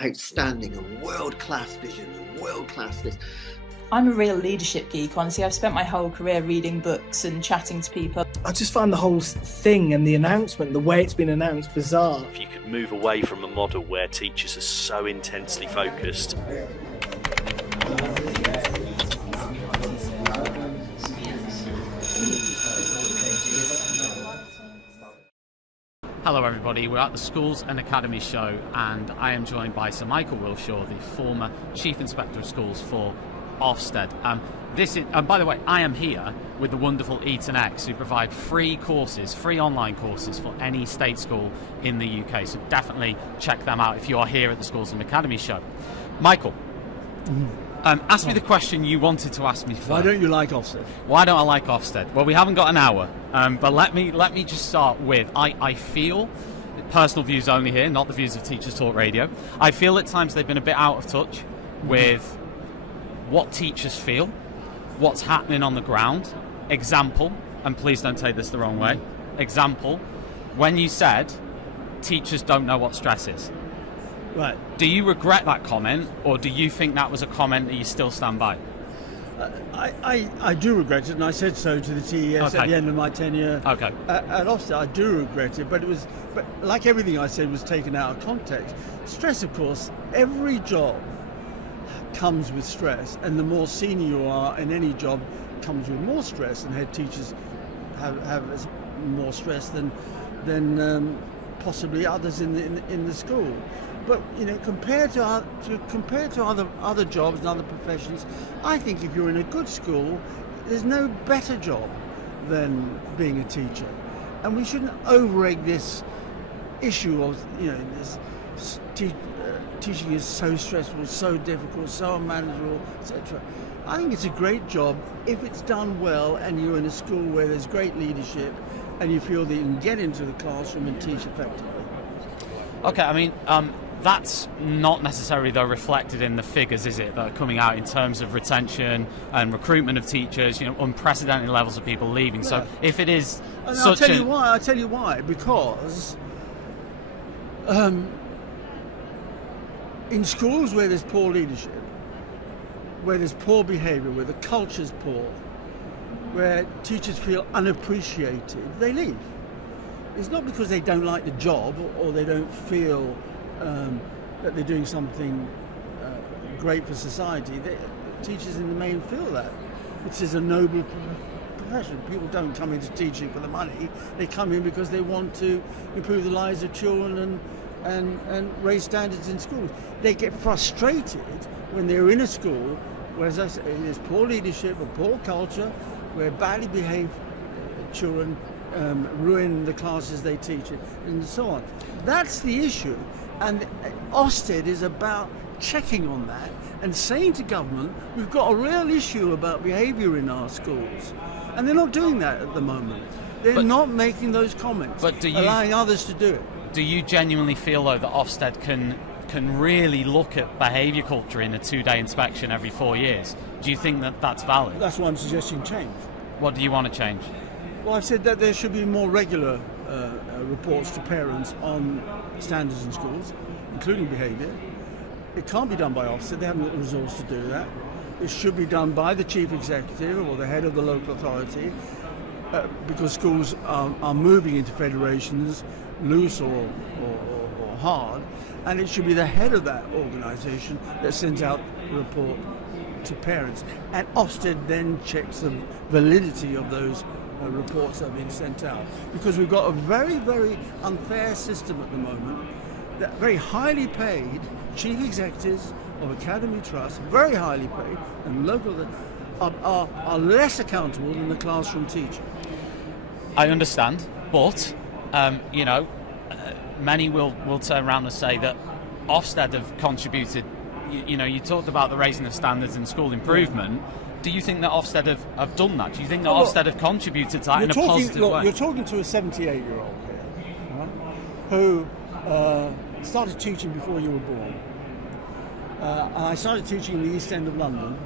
outstanding and world-class vision and world-class this. I'm a real leadership geek, honestly. I've spent my whole career reading books and chatting to people. I just find the whole thing and the announcement, the way it's been announced, bizarre. If you could move away from a model where teachers are so intensely focused. Hello everybody, we're at the Schools and Academies Show and I am joined by Sir Michael Wilshaw, the former Chief Inspector of Schools for OFSTED. By the way, I am here with the wonderful Eton X, who provide free online courses for any state school in the UK. So definitely check them out if you are here at the Schools and Academies Show. Michael, ask me the question you wanted to ask me first. Why don't you like OFSTED? Why don't I like OFSTED? Well, we haven't got an hour, but let me just start with, I feel, personal views only here, not the views of Teachers Talk Radio, I feel at times they've been a bit out of touch with what teachers feel, what's happening on the ground. Example, and please don't take this the wrong way, example, when you said teachers don't know what stress is. Right. Do you regret that comment, or do you think that was a comment that you still stand by? I do regret it, and I said so to the TES at the end of my tenure at OFSTED. I do regret it, but like everything I said was taken out of context. Stress, of course, every job comes with stress, and the more senior you are in any job comes with more stress, and head teachers have more stress than possibly others in the school. But compared to other jobs and other professions, I think if you're in a good school, there's no better job than being a teacher, and we shouldn't overegg this issue of teaching is so stressful, so difficult, so unmanageable, etc. I think it's a great job if it's done well, and you're in a school where there's great leadership, and you feel that you can get into the classroom and teach effectively. Okay, I mean, that's not necessarily, though, reflected in the figures, is it, that are coming out in terms of retention and recruitment of teachers, unprecedented levels of people leaving. Yeah. So if it is I'll tell you why. Because in schools where there's poor leadership, where there's poor behaviour, where the culture's poor, where teachers feel unappreciated, they leave. It's not because they don't like the job or they don't feel that they're doing something great for society. Teachers in the main feel that. It is a noble profession. People don't come into teaching for the money. They come in because they want to improve the lives of children and raise standards in schools. They get frustrated when they're in a school where, as I say, there's poor leadership, a poor culture, where badly behaved children ruin the classes they teach, and so on. That's the issue, and OFSTED is about checking on that and saying to government, we've got a real issue about behaviour in our schools, and they're not doing that at the moment. They're not making those comments, but allowing others to do it. Do you genuinely feel, though, that OFSTED can really look at behaviour culture in a 2-day inspection every 4 years? Do you think that that's valid? That's why I'm suggesting change. What do you want to change? Well, I've said that there should be more regular reports to parents on standards in schools, including behaviour. It can't be done by OFSTED. They haven't got the resource to do that. It should be done by the chief executive or the head of the local authority, because schools are moving into federations, loose or hard, and it should be the head of that organisation that sends out the report to parents. And OFSTED then checks the validity of those reports that are being sent out, because we've got a very, very unfair system at the moment that very highly paid chief executives of academy trusts, very highly paid, and local are less accountable than the classroom teacher. I understand, but many will turn around and say that OFSTED have contributed. You talked about the raising of standards and school improvement. Yeah. Do you think that OFSTED have done that? Do you think that OFSTED have contributed to that in a positive way? You're talking to a 78-year-old here, right, who started teaching before you were born. And I started teaching in the East End of London,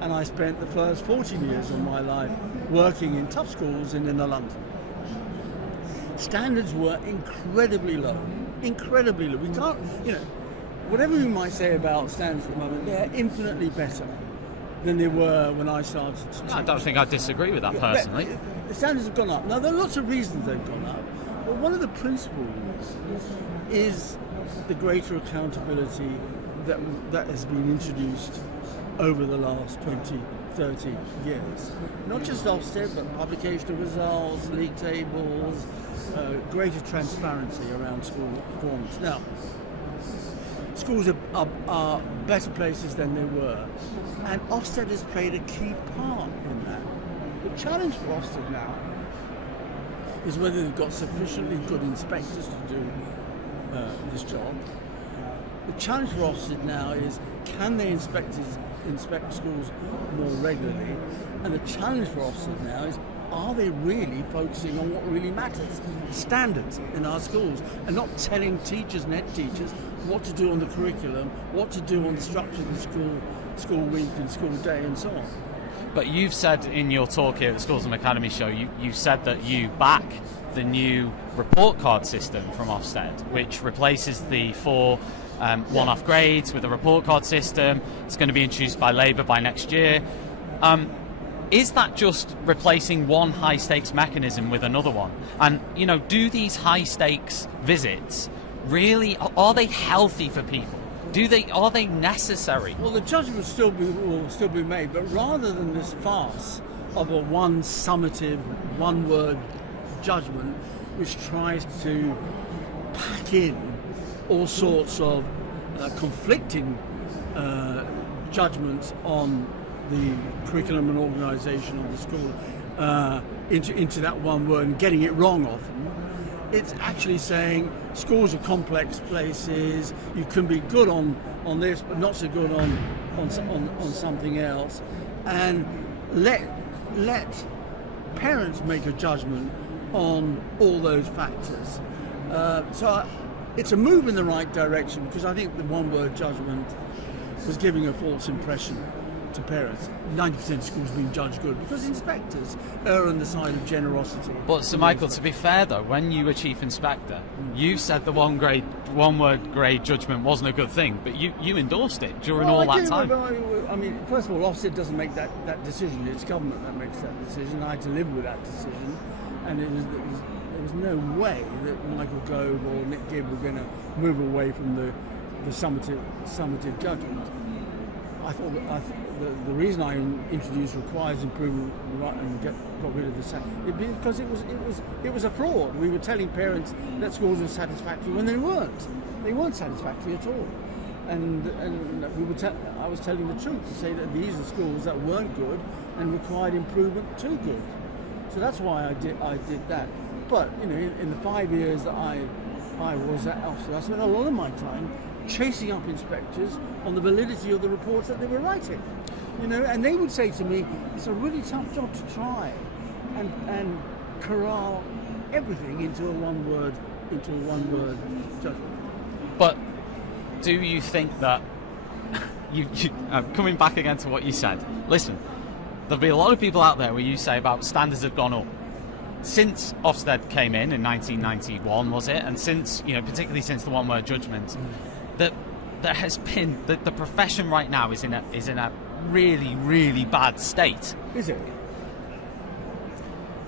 and I spent the first 14 years of my life working in tough schools in inner London. Standards were incredibly low. We can't, whatever you might say about standards at the moment, they're infinitely better than they were when I started to teach. I don't think I disagree with that personally. The standards have gone up. Now, there are lots of reasons they've gone up, but one of the principal reasons is the greater accountability that has been introduced over the last 20, 30 years. Not just Ofsted, but publication of results, league tables, greater transparency around school performance. Now, schools are better places than they were, and Ofsted has played a key part in that. The challenge for Ofsted now is whether they've got sufficiently good inspectors to do this job. The challenge for Ofsted now is, can they inspect schools more regularly? And the challenge for Ofsted now is, are they really focusing on what really matters, standards in our schools, and not telling teachers and head teachers what to do on the curriculum, what to do on the structure of the school week and school day and so on. But you've said in your talk here at the Schools and Academies Show, you said that you back the new report card system from Ofsted, which replaces the 4 one-off grades with a report card system. It's going to be introduced by Labour by next year. Is that just replacing one high-stakes mechanism with another one? And, do these high-stakes visits really, are they healthy for people? Are they necessary? Well, the judgment will still be made, but rather than this farce of a one summative, one-word judgment, which tries to pack in all sorts of conflicting judgments on the curriculum and organisation of the school into that one word and getting it wrong often. It's actually saying schools are complex places. You can be good on this, but not so good on something else, and let parents make a judgment on all those factors. So it's a move in the right direction, because I think the one-word judgment was giving a false impression to parents. 90% of schools being judged good because inspectors err on the side of generosity. But Sir Michael, to be fair though, when you were chief inspector, you said the one-word grade judgment wasn't a good thing, but you endorsed it during all that time. I mean, first of all, Ofsted doesn't make that decision. It's government that makes that decision. I had to live with that decision, and there was no way that Michael Gove or Nick Gibb were going to move away from the summative judgment. I thought the reason I introduced requires improvement and got rid of the because it was a fraud. We were telling parents that schools were satisfactory when they weren't. They weren't satisfactory at all, and I was telling the truth to say that these are schools that weren't good and required improvement to good. So that's why I did that. But in the 5 years that I was at Ofsted, I spent a lot of my time chasing up inspectors on the validity of the reports that they were writing, and they would say to me, it's a really tough job to try and corral everything into a one-word judgment. But do you think that you coming back again to what you said, listen, there'll be a lot of people out there where you say about standards have gone up since Ofsted came in 1991, was it? And since, particularly since the one-word judgment, that there has been the profession right now is in a really, really bad state. Is it?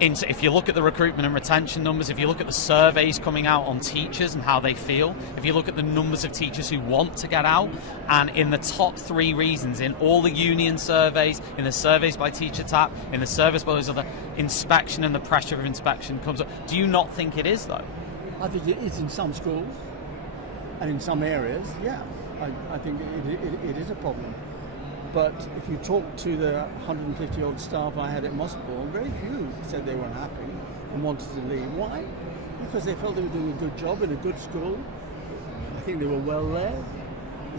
If you look at the recruitment and retention numbers, if you look at the surveys coming out on teachers and how they feel, if you look at the numbers of teachers who want to get out, and in the top 3 reasons in all the union surveys, in the surveys by Teacher Tap, in the surveys by those other, inspection and the pressure of inspection comes up. Do you not think it is, though? I think it is in some schools and in some areas, yeah. I think it is a problem. But if you talk to the 150 odd staff I had at Mossbourne, very few said they weren't happy and wanted to leave. Why? Because they felt they were doing a good job in a good school. I think they were well there.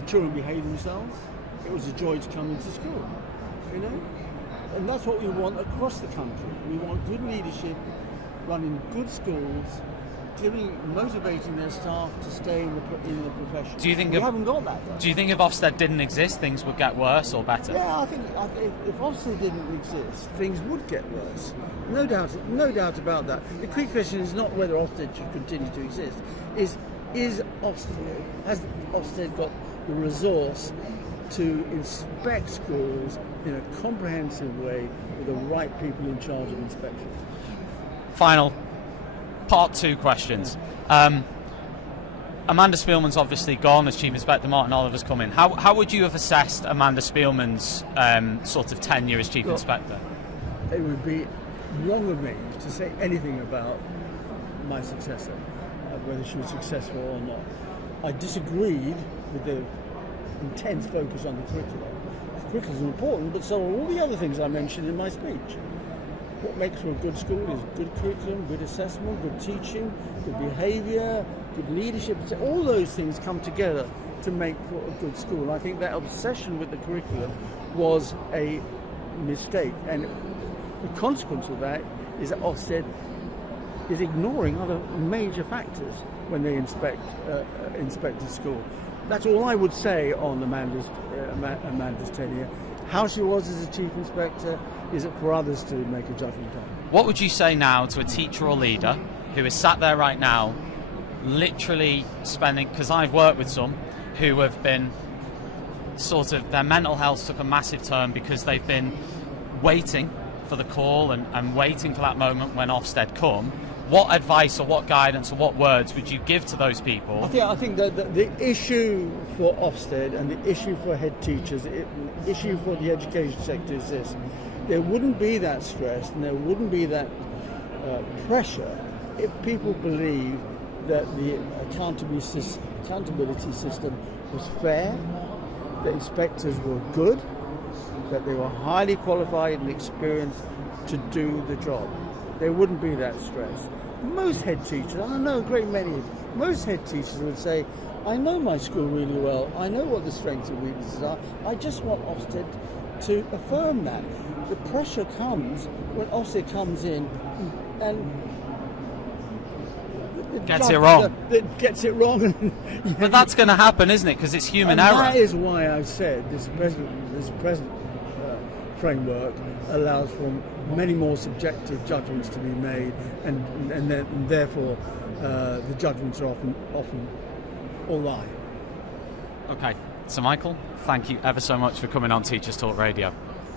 The children behaved themselves. It was a joy to come into school, And that's what we want across the country. We want good leadership, running good schools, motivating their staff to stay in the profession. Do you think we haven't got that, though. Do you think if Ofsted didn't exist, things would get worse or better? Yeah, I think if Ofsted didn't exist, things would get worse. No doubt about that. The key question is not whether Ofsted should continue to exist. Has Ofsted got the resource to inspect schools in a comprehensive way with the right people in charge of inspection. Final part 2 questions. Amanda Spielman's obviously gone as Chief Inspector. Martin Oliver's come in. How would you have assessed Amanda Spielman's sort of tenure as Chief Inspector? It would be wrong of me to say anything about my successor, whether she was successful or not. I disagreed with the intense focus on the curriculum. The curriculum is important, but so are all the other things I mentioned in my speech. What makes for a good school is good curriculum, good assessment, good teaching, good behaviour, good leadership. All those things come together to make for a good school. I think that obsession with the curriculum was a mistake, and the consequence of that is that Ofsted is ignoring other major factors when they inspect a school. That's all I would say on Amanda's tenure. How she was as a Chief Inspector is it for others to make a judgment on. What would you say now to a teacher or leader who is sat there right now literally spending, because I've worked with some who have been sort of, their mental health took a massive turn because they've been waiting for the call and waiting for that moment when Ofsted come. What advice or what guidance or what words would you give to those people? I think that the issue for Ofsted and the issue for head teachers, the issue for the education sector is this. There wouldn't be that stress and there wouldn't be that pressure if people believe that the accountability system was fair, that inspectors were good, that they were highly qualified and experienced to do the job. There wouldn't be that stress. Most head teachers, and I know a great many, most head teachers would say, I know my school really well, I know what the strengths and weaknesses are, I just want Ofsted to affirm that. The pressure comes when Ofsted comes in and gets it wrong. Gets it wrong. But that's going to happen, isn't it? Because it's human error. That is why I've said this present framework allows for many more subjective judgments to be made, and therefore the judgments are often all right. Okay, Sir Michael, thank you ever so much for coming on Teachers Talk Radio.